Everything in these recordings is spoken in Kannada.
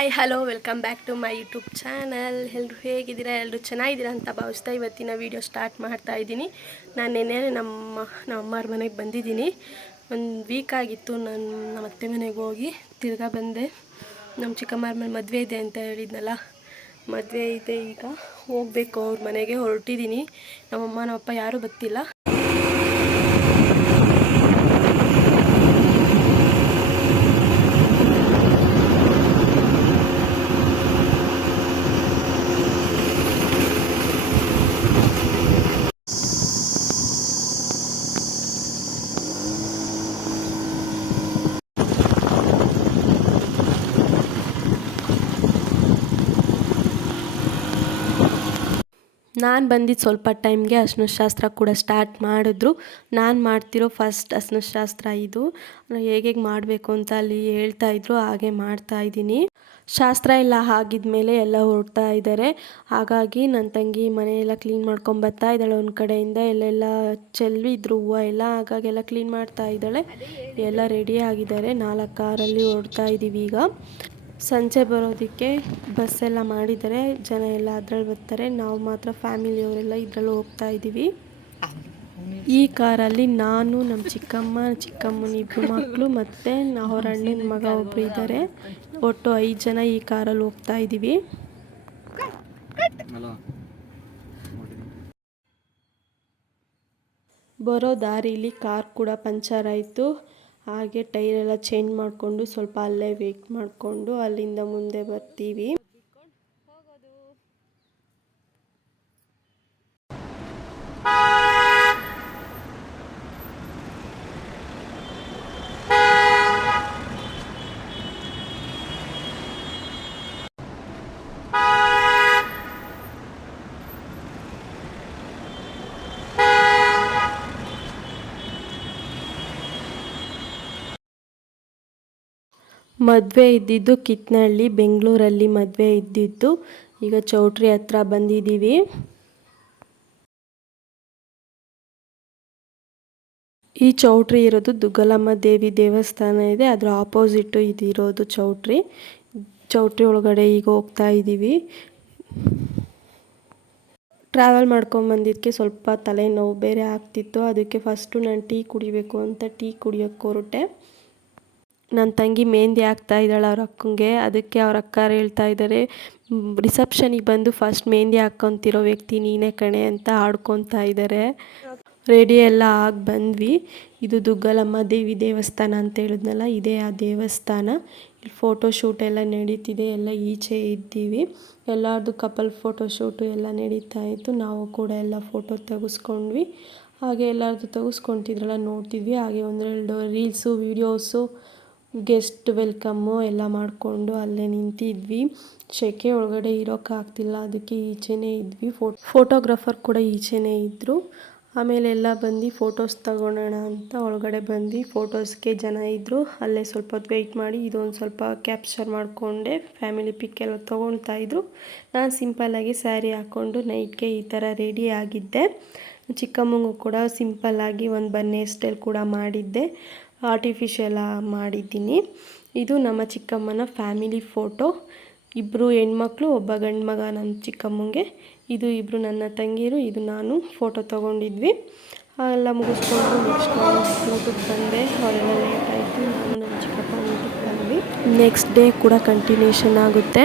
Hi, hello, welcome back to my YouTube channel. ಎಲ್ಲರೂ ಹೇಗಿದ್ದೀರಾ? ಎಲ್ಲರೂ ಚೆನ್ನಾಗಿದ್ದೀರಾ ಅಂತ ಭಾವಿಸ್ತಾ ಇವತ್ತಿನ ವೀಡಿಯೋ ಸ್ಟಾರ್ಟ್ ಮಾಡ್ತಾ ಇದ್ದೀನಿ. ನಾನು ನಿನ್ನೆ ನಮ್ಮ ನಮ್ಮ ಅಮ್ಮರ ಮನೆಗೆ ಬಂದಿದ್ದೀನಿ. ಒಂದು ವೀಕ್ ಆಗಿತ್ತು ನಾನು, ನಮ್ಮ ಅತ್ತೆ ಮನೆಗೆ ಹೋಗಿ ತಿರ್ಗಾ ಬಂದೆ. ನಮ್ಮ ಚಿಕ್ಕಮ್ಮರ ಮನೆ ಮದುವೆ ಇದೆ ಅಂತ ಹೇಳಿದ್ನಲ್ಲ, ಮದುವೆ ಇದೆ ಈಗ. ಹೋಗಬೇಕು, ಅವ್ರ ಮನೆಗೆ ಹೊರಟಿದ್ದೀನಿ ನಮ್ಮಮ್ಮ, ನಮ್ಮಪ್ಪ ಯಾರೂ ಗೊತ್ತಿಲ್ಲ ನಾನು ಬಂದಿದ್ದು ಸ್ವಲ್ಪ ಟೈಮ್ಗೆ ಶಾಸ್ತ್ರ ಕೂಡ ಸ್ಟಾರ್ಟ್ ಮಾಡಿದ್ರು. ನಾನು ಮಾಡ್ತಿರೋ ಫಸ್ಟ್ ಶಾಸ್ತ್ರ ಇದು. ಹೇಗೆ ಮಾಡಬೇಕು ಅಂತ ಅಲ್ಲಿ ಹೇಳ್ತಾ ಇದ್ರು, ಹಾಗೆ ಮಾಡ್ತಾ ಇದ್ದೀನಿ. ಶಾಸ್ತ್ರ ಎಲ್ಲ ಆಗಿದ್ಮೇಲೆ ಎಲ್ಲ ಹೊರಡ್ತಾ ಇದ್ದಾರೆ ಹಾಗಾಗಿ ನನ್ನ ತಂಗಿ ಮನೆಯೆಲ್ಲ ಕ್ಲೀನ್ ಮಾಡ್ಕೊಂಡು ಬರ್ತಾ ಇದ್ದಾಳೆ ಒಂದು ಕಡೆಯಿಂದ. ಎಲ್ಲೆಲ್ಲ ಚೆಲ್ವಿದ್ರು ಹೂವು ಎಲ್ಲ, ಹಾಗಾಗಿ ಎಲ್ಲ ಕ್ಲೀನ್ ಮಾಡ್ತಾ ಇದ್ದಾಳೆ. ಎಲ್ಲ ರೆಡಿ ಆಗಿದ್ದಾರೆ. ನಾಲ್ಕು ಕಾರಲ್ಲಿ ಹೊರಡ್ತಾ ಇದ್ದೀವಿ ಈಗ ಸಂಜೆ ಬರೋದಕ್ಕೆ ಬಸ್ ಎಲ್ಲ ಮಾಡಿದ್ದಾರೆ ಜನ ಎಲ್ಲ ಅದ್ರಲ್ಲಿ ಬರ್ತಾರೆ. ನಾವು ಮಾತ್ರ ಫ್ಯಾಮಿಲಿಯವರೆಲ್ಲ ಇದರಲ್ಲಿ ಹೋಗ್ತಾ ಇದ್ದೀವಿ. ಈ ಕಾರಲ್ಲಿ ನಾನು ನಮ್ಮ ಚಿಕ್ಕಮ್ಮ, ಚಿಕ್ಕಮ್ಮನ ಇಬ್ಬರು ಮಕ್ಕಳು ಮತ್ತು ನಾವು ಅಣ್ಣನ ಮಗ ಒಬ್ಬರು ಇದ್ದಾರೆ. ಒಟ್ಟು ಐದು ಜನ ಈ ಕಾರಲ್ಲಿ ಹೋಗ್ತಾ ಇದ್ದೀವಿ. ಬರೋ ದಾರಿಲಿ ಕಾರ್ ಕೂಡ ಪಂಚರ್ ಆಯಿತು. ಹಾಗೆ ಟೈರ್ ಎಲ್ಲ ಚೇಂಜ್ ಮಾಡಿಕೊಂಡು ಸ್ವಲ್ಪ ಅಲ್ಲೇ ವೇಟ್ ಮಾಡಿಕೊಂಡು ಅಲ್ಲಿಂದ ಮುಂದೆ ಬರ್ತೀವಿ. ಮದುವೆ ಇದ್ದಿದ್ದು ಕಿತ್ನಹಳ್ಳಿ ಬೆಂಗಳೂರಲ್ಲಿ ಮದುವೆ ಇದ್ದಿದ್ದು. ಈಗ ಚೌಟ್ರಿ ಹತ್ರ ಬಂದಿದ್ದೀವಿ. ಈ ಚೌಟ್ರಿ ಇರೋದು ದುಗ್ಗಲಮ್ಮ ದೇವಿ ದೇವಸ್ಥಾನ ಇದೆ. ಅದರ ಆಪೋಸಿಟ್ಟು ಇದಿರೋದು ಚೌಟ್ರಿ. ಚೌಟ್ರಿ ಒಳಗಡೆ ಈಗ ಹೋಗ್ತಾ ಇದ್ದೀವಿ. ಟ್ರಾವೆಲ್ ಮಾಡ್ಕೊಂಬಂದಿದ್ದಕ್ಕೆ ಸ್ವಲ್ಪ ತಲೆನೋವು ಬೇರೆ ಆಗ್ತಿತ್ತು. ಅದಕ್ಕೆ ಫಸ್ಟು ನಾನು ಟೀ ಕುಡಿಬೇಕು ಅಂತ ಟೀ ಕುಡಿಯೋಕ್ಕೆ ಹೊರಟೆ. ನನ್ನ ತಂಗಿ ಮೆಹಂದಿ ಹಾಕ್ತಾ ಇದ್ದಾಳೆ, ಅವ್ರ ಅಕ್ಕಂಗೆ. ಅದಕ್ಕೆ ಅವ್ರ ಅಕ್ಕಾರು ಹೇಳ್ತಾ ಇದ್ದಾರೆ ರಿಸೆಪ್ಷನಿಗೆ ಬಂದು ಫಸ್ಟ್ ಮೆಹಂದಿ ಹಾಕ್ಕೊತಿರೋ ವ್ಯಕ್ತಿ ನೀನೇ ಕಣೆ ಅಂತ ಹಾಡ್ಕೊತಾ ಇದ್ದಾರೆ. ರೆಡಿ ಎಲ್ಲ ಆಗಿ ಬಂದ್ವಿ. ಇದು ದುಗ್ಗಲಮ್ಮ ದೇವಿ ದೇವಸ್ಥಾನ ಅಂತ ಹೇಳಿದ್ನಲ್ಲ, ಇದೇ ಆ ದೇವಸ್ಥಾನ. ಇಲ್ಲಿ ಫೋಟೋ ಶೂಟ್ ಎಲ್ಲ ನಡೀತಿದೆ, ಎಲ್ಲ ಈಚೆ ಇದ್ದೀವಿ. ಎಲ್ಲರದು ಕಪಲ್ ಫೋಟೋ ಶೂಟು ಎಲ್ಲ ನಡೀತಾ ಇತ್ತು. ನಾವು ಕೂಡ ಎಲ್ಲ ಫೋಟೋ ತೆಗೆಸ್ಕೊಂಡ್ವಿ. ಹಾಗೆ ಎಲ್ಲರದು ತೆಗೆಸ್ಕೊತಿದ್ರಲ್ಲ, ನೋಡ್ತಿದ್ವಿ. ಹಾಗೆ ಒಂದೆರಡು ರೀಲ್ಸು ವೀಡಿಯೋಸು ಗೆಸ್ಟ್ ವೆಲ್ಕಮ್ಮು ಎಲ್ಲ ಮಾಡಿಕೊಂಡು ಅಲ್ಲೇ ನಿಂತಿದ್ವಿ. ಶೆಕೆ ಒಳಗಡೆ ಇರೋಕ್ಕಾಗ್ತಿಲ್ಲ ಅದಕ್ಕೆ ಈಚೆನೇ ಇದ್ವಿ. ಫೋ, ಫೋಟೋಗ್ರಾಫರ್ ಕೂಡ ಈಚೆನೇ ಇದ್ದರು ಆಮೇಲೆ ಎಲ್ಲ ಬಂದು ಫೋಟೋಸ್ ತಗೊಳ್ಳೋಣ ಅಂತ ಒಳಗಡೆ ಬಂದು ಫೋಟೋಸ್ಗೆ ಜನ ಇದ್ದರು ಅಲ್ಲೇ ಸ್ವಲ್ಪ ಹೊತ್ತು ವೆಯ್ಟ್ ಮಾಡಿ ಇದೊಂದು ಸ್ವಲ್ಪ ಕ್ಯಾಪ್ಚರ್ ಮಾಡಿಕೊಂಡೆ, ಫ್ಯಾಮಿಲಿ ಪಿಕ್ ಎಲ್ಲ ತೊಗೊಳ್ತಾ ಇದ್ರು. ನಾನು ಸಿಂಪಲ್ಲಾಗಿ ಸ್ಯಾರಿ ಹಾಕ್ಕೊಂಡು ನೈಟ್ಗೆ ಈ ಥರ ರೆಡಿ ಆಗಿದ್ದೆ. ಚಿಕ್ಕಮ್ಮಂಗೂ ಕೂಡ ಸಿಂಪಲ್ಲಾಗಿ ಒಂದು ಬನ್ನಿ ಸ್ಟೈಲ್ ಕೂಡ ಮಾಡಿದ್ದೆ. ಆರ್ಟಿಫಿಷಿಯಲ್ ಮಾಡಿದ್ದೀನಿ. ಇದು ನಮ್ಮ ಚಿಕ್ಕಮ್ಮನ ಫ್ಯಾಮಿಲಿ ಫೋಟೋ ಇಬ್ಬರು ಹೆಣ್ಮಕ್ಳು, ಒಬ್ಬ ಗಂಡು ಮಗ ನನ್ನ ಚಿಕ್ಕಮ್ಮಂಗೆ. ಇದು ಇಬ್ಬರು ನನ್ನ ತಂಗಿರು ಇದು ನಾನು ಫೋಟೋ ತೊಗೊಂಡಿದ್ವಿ. ಎಲ್ಲ ಮುಗಿಸ್ಕೊಂಡು ನೆಕ್ಸ್ಟ್ ಬಂದೆ. ಅವರೆಲ್ಲ ಲೇಟ್ ಆಯಿತು. ನಾನು ನಮ್ಮ ಚಿಕ್ಕಪ್ಪ ಊಟಕ್ಕೆ ನೆಕ್ಸ್ಟ್ ಡೇ ಕೂಡ ಕಂಟಿನ್ಯೂಷನ್ ಆಗುತ್ತೆ.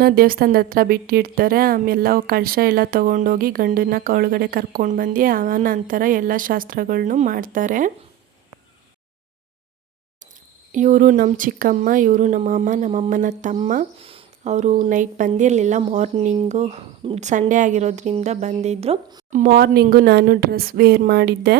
ಹೆಣ್ಣನ್ನ ದೇವಸ್ಥಾನದ ಹತ್ರ ಬಿಟ್ಟಿರ್ತಾರೆ ಆಮೇಲೆ ಕಳಶ ಎಲ್ಲ ತೊಗೊಂಡೋಗಿ ಗಂಡನ್ನ ಒಳಗಡೆ ಕರ್ಕೊಂಡು ಬಂದು ಆ ನಂತರ ಎಲ್ಲ ಶಾಸ್ತ್ರಗಳನ್ನು ಮಾಡ್ತಾರೆ. ಇವರು ನಮ್ಮ ಚಿಕ್ಕಮ್ಮ, ಇವರು ನಮ್ಮ ಅಮ್ಮ ನಮ್ಮಮ್ಮನ ತಮ್ಮ. ಅವರು ನೈಟ್ ಬಂದಿರಲಿಲ್ಲ, ಮಾರ್ನಿಂಗು ಸಂಡೇ ಆಗಿರೋದ್ರಿಂದ ಬಂದಿದ್ದರು ಮಾರ್ನಿಂಗು ನಾನು ಡ್ರೆಸ್ ವೇರ್ ಮಾಡಿದ್ದೆ.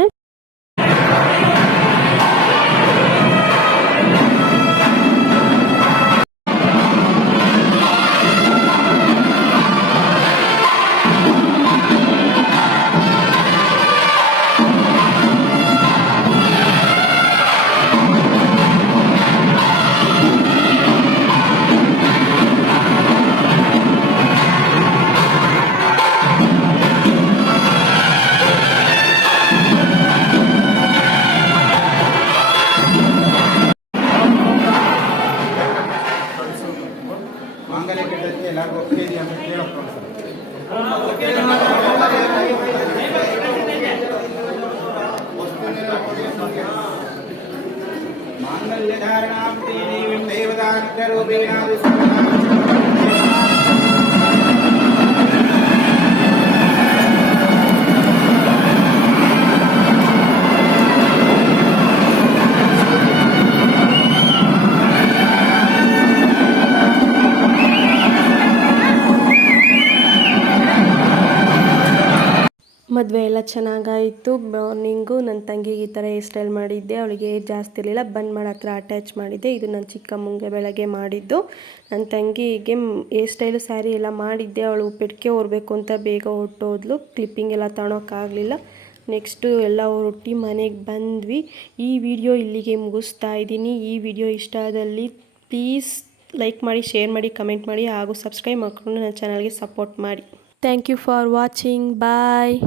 शल्यधारणां देवीं देवदानन्दरूपेणादिस्मरामि ಮದುವೆ ಎಲ್ಲ ಚೆನ್ನಾಗಾಯಿತು. ಮಾರ್ನಿಂಗು ನನ್ನ ತಂಗಿಗೆ ಈ ಥರ ಹೇರ್ ಸ್ಟೈಲ್ ಮಾಡಿದ್ದೆ. ಅವಳಿಗೆ ಏಜ್ ಜಾಸ್ತಿ ಇರಲಿಲ್ಲ. ಬಂದ್ ಮಾಡಿ ಹತ್ರ ಅಟ್ಯಾಚ್ ಮಾಡಿದ್ದೆ. ಇದು ನನ್ನ ಚಿಕ್ಕಮ್ಮಂಗೆ ಬೆಳಗ್ಗೆ ಮಾಡಿದ್ದು. ನನ್ನ ತಂಗಿಗೆ ಹೇರ್ ಸ್ಟೈಲು ಸ್ಯಾರಿ ಎಲ್ಲ ಮಾಡಿದ್ದೆ. ಅವಳು ಪೆಟ್ಟಿಗೆ ಹೊರಬೇಕು ಅಂತ ಬೇಗ ಹೊಟ್ಟೋದ್ಲು ಕ್ಲಿಪ್ಪಿಂಗ್ ಎಲ್ಲ ತಗೊಳಕ್ಕಾಗಲಿಲ್ಲ ನೆಕ್ಸ್ಟು ಎಲ್ಲ ಹೊರಟಿ ಮನೆಗೆ ಬಂದ್ವಿ. ಈ ವಿಡಿಯೋ ಇಲ್ಲಿಗೆ ಮುಗಿಸ್ತಾ ಇದ್ದೀನಿ. ಈ ವಿಡಿಯೋ ಇಷ್ಟ ಆದಲ್ಲಿ ಪ್ಲೀಸ್ ಲೈಕ್ ಮಾಡಿ ಶೇರ್ ಮಾಡಿ ಕಮೆಂಟ್ ಮಾಡಿ ಹಾಗೂ ಸಬ್ಸ್ಕ್ರೈಬ್ ಮಾಡಿಕೊಂಡು ನನ್ನ ಚಾನಲ್ಗೆ ಸಪೋರ್ಟ್ ಮಾಡಿ. Thank you for watching bye